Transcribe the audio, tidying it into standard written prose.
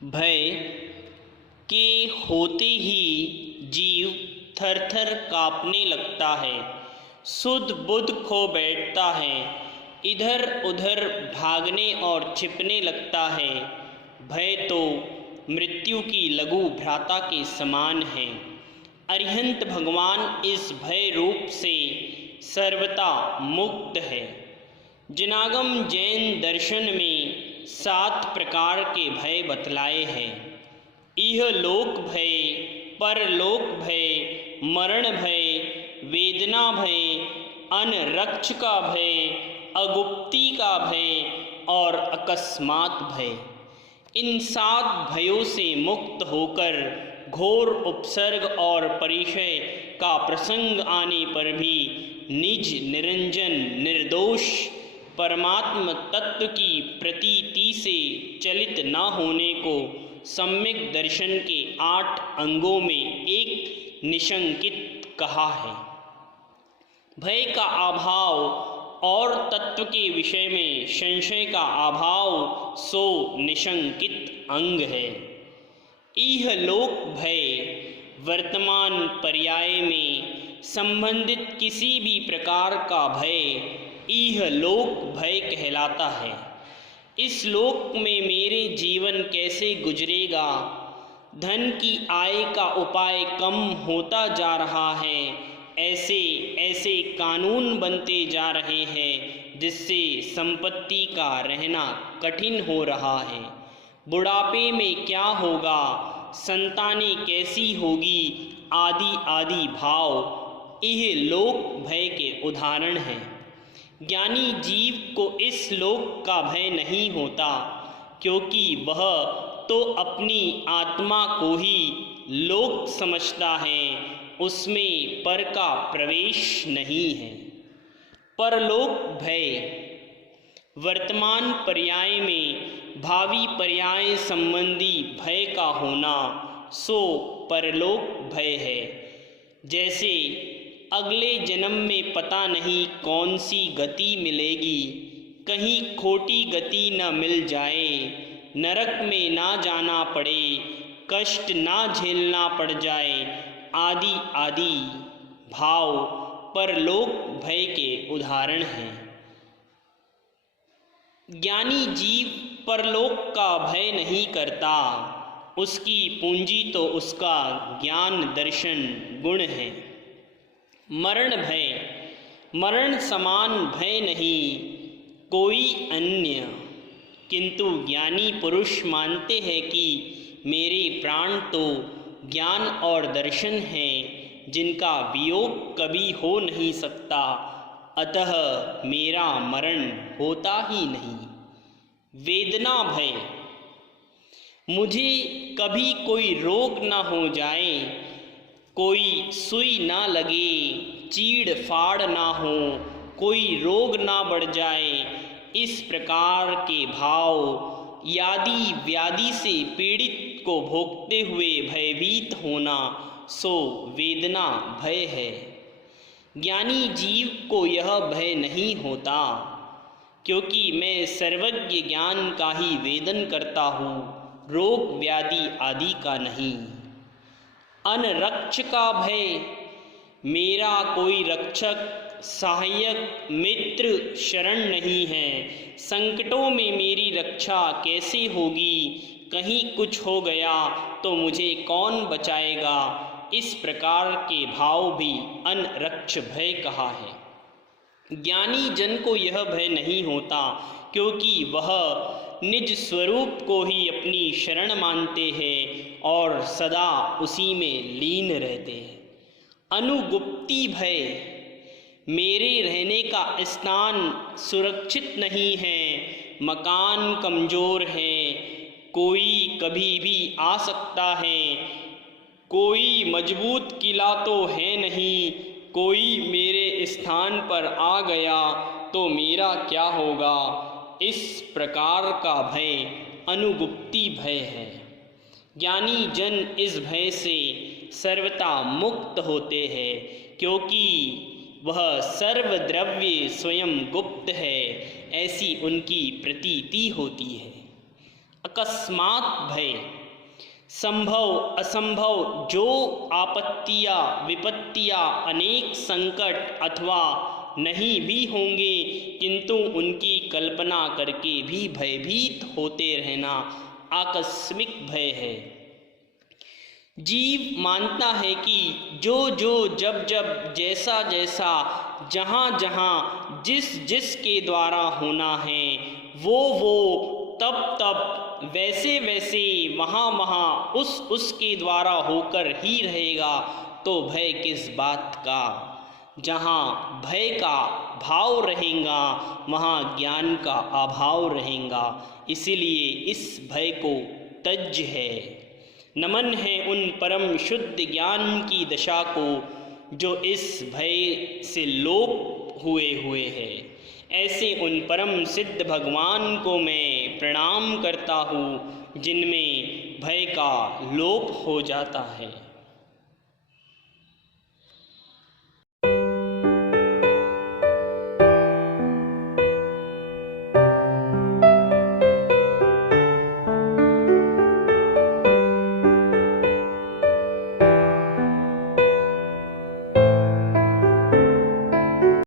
भय के होते ही जीव थर थर काँपने लगता है, सुध बुध खो बैठता है, इधर उधर भागने और छिपने लगता है। भय तो मृत्यु की लघु भ्राता के समान है। अरिहंत भगवान इस भय रूप से सर्वथा मुक्त है। जनागम जैन दर्शन में 7 प्रकार के भय बतलाए हैं। इह लोक भय, परलोक भय, मरण भय, वेदना भय, अनरक्ष का भय, अगुप्ती का भय और अकस्मात भय। इन 7 भयों से मुक्त होकर घोर उपसर्ग और परिचय का प्रसंग आने पर भी निज निरंजन निर्दोष परमात्म तत्व की प्रतीति से चलित न होने को सम्यक दर्शन के 8 अंगों में एक निशंकित कहा है। भय का अभाव और तत्व के विषय में संशय का अभाव सो निशंकित अंग है। इह लोक भय वर्तमान पर्याय में संबंधित किसी भी प्रकार का भय इह लोक भय कहलाता है। इस लोक में मेरे जीवन कैसे गुजरेगा, धन की आय का उपाय कम होता जा रहा है, ऐसे ऐसे कानून बनते जा रहे हैं जिससे संपत्ति का रहना कठिन हो रहा है। बुढ़ापे में क्या होगा, संतानें कैसी होगी, आदि आदि भाव यह लोक भय के उदाहरण हैं। ज्ञानी जीव को इस लोक का भय नहीं होता, क्योंकि वह तो अपनी आत्मा को ही लोक समझता है, उसमें पर का प्रवेश नहीं है। परलोक भय वर्तमान पर्याय में भावी पर्याय संबंधी भय का होना सो परलोक भय है। जैसे अगले जन्म में पता नहीं कौन सी गति मिलेगी, कहीं खोटी गति न मिल जाए, नरक में ना जाना पड़े, कष्ट ना झेलना पड़ जाए, आदि आदि भाव परलोक भय के उदाहरण हैं। ज्ञानी जीव परलोक का भय नहीं करता, उसकी पूंजी तो उसका ज्ञान दर्शन गुण है। मरण भय, मरण समान भय नहीं कोई अन्य, किंतु ज्ञानी पुरुष मानते हैं कि मेरे प्राण तो ज्ञान और दर्शन हैं जिनका वियोग कभी हो नहीं सकता, अतः मेरा मरण होता ही नहीं। वेदना भय, मुझे कभी कोई रोग ना हो जाए, कोई सुई ना लगे, चीड़ फाड़ ना हो, कोई रोग ना बढ़ जाए, इस प्रकार के भाव यादि व्याधि से पीड़ित को भोगते हुए भयभीत होना सो वेदना भय है। ज्ञानी जीव को यह भय नहीं होता, क्योंकि मैं सर्वज्ञ ज्ञान का ही वेदन करता हूँ, रोग व्याधि आदि का नहीं। अनरक्ष का भय, मेरा कोई रक्षक सहायक मित्र शरण नहीं है, संकटों में मेरी रक्षा कैसे होगी, कहीं कुछ हो गया तो मुझे कौन बचाएगा, इस प्रकार के भाव भी अनरक्ष भय कहा है। ज्ञानी जन को यह भय नहीं होता, क्योंकि वह निज स्वरूप को ही अपनी शरण मानते हैं और सदा उसी में लीन रहते हैं। अनुगुप्ती भय, मेरे रहने का स्थान सुरक्षित नहीं है, मकान कमज़ोर है, कोई कभी भी आ सकता है, कोई मजबूत किला तो है नहीं, कोई मेरे स्थान पर आ गया तो मेरा क्या होगा, इस प्रकार का भय अनुगुप्ती भय है। ज्ञानी जन इस भय से सर्वथा मुक्त होते हैं, क्योंकि वह सर्वद्रव्य स्वयं गुप्त है, ऐसी उनकी प्रतीति होती है। अकस्मात भय, संभव असंभव जो आपत्तियाँ विपत्तियाँ अनेक संकट अथवा नहीं भी होंगे किंतु उनकी कल्पना करके भी भयभीत होते रहना आकस्मिक भय है। जीव मानता है कि जो जो जब जब जैसा जैसा जहाँ जहाँ जिस जिस के द्वारा होना है वो तब तब वैसे वैसे वहाँ वहाँ उसके द्वारा होकर ही रहेगा, तो भय किस बात का। जहाँ भय का भाव रहेगा वहाँ ज्ञान का अभाव रहेगा, इसीलिए इस भय को त्यज है। नमन है उन परम शुद्ध ज्ञान की दशा को जो इस भय से लोप हुए है। ऐसे उन परम सिद्ध भगवान को मैं प्रणाम करता हूँ जिनमें भय का लोप हो जाता है।